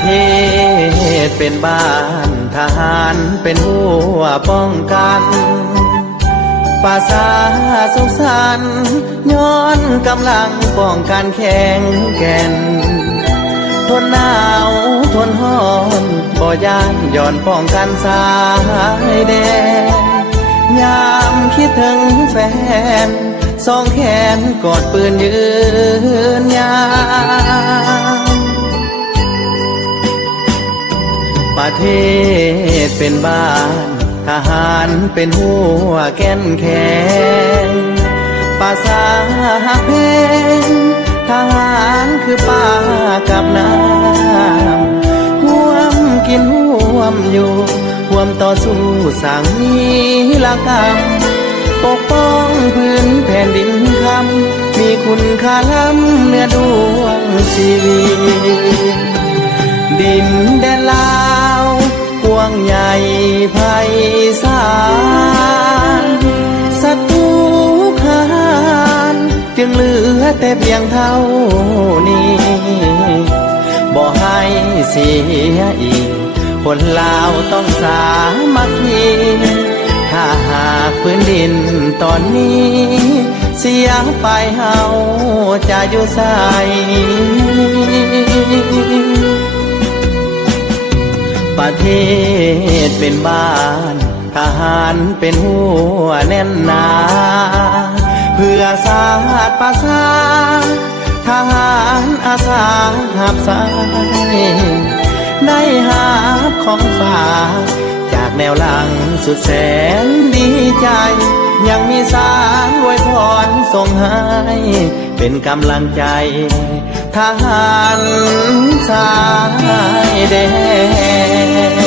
เทศเป็นบ้านทหารเป็นหัวป้องกันภาษาสุขสันต์ย้อนกำลังป้องกันแข็งแกร่งทนหนาวทนร้อนบ่ย่านย้อนป้องกันสายแดนยามคิดถึงแฟนสองแขนกอดปืนยืนยามประเทศเป็นบ้านทหารเป็นหัวแก่นแข็งภาษาหักเพลงทหารคือป่ากับน้ำห่วมกินห่วมอยู่ห่วมต่อสู้สร้างมีละกรรมปกป้องพื้นแผ่นดินคำมีคุณค่าล้ำเนื้อดวงชีวิตดินแดนลาวกว้างใหญ่ไพศาลศัตรูขานจึงเหลือแต่เพียงเท่านี้บ่ให้เสียอีกคนลาวต้องสามัคคีถ้าหากพื้นดินตอนนี้เสียไปเฮาจะอยู่ไสประเทศเป็นบ้านทหารเป็นหัวแน่นหนาเพื่อชาติภาษาทหารอาสาหับสายได้หาบของฝากจากแนวหลังสุดแสนดีใจยังมีสารอวยพรส่งให้เป็นกำลังใจทหารชายแดน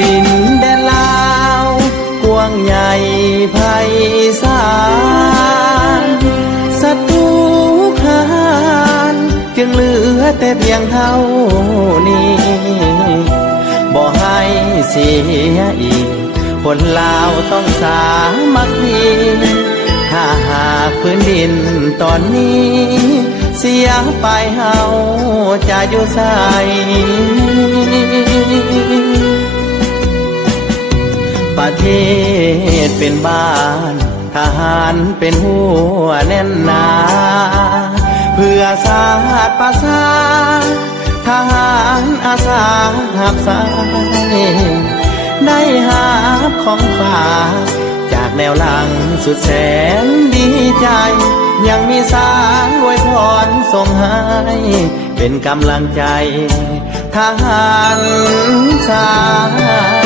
ดินแดนลาวกว้างใหญ่ไพศาลศัตรูขานจึงเหลือแต่เพียงเท่านี้บ่ให้เสียอีกคนลาวต้องสามัคคีถ้าหากพื้นดินตอนนี้เสียไปเฮาจะอยู่ไสประเทศเป็นบ้านทหารเป็นหัวแน่นหนาเพื่อชาติภาษาทหารอาสาหับสายได้หาบของฝากจากแนวหลังสุดแสนดีใจยังมีสารอวยพรส่งให้เป็นกำลังใจทหารชาย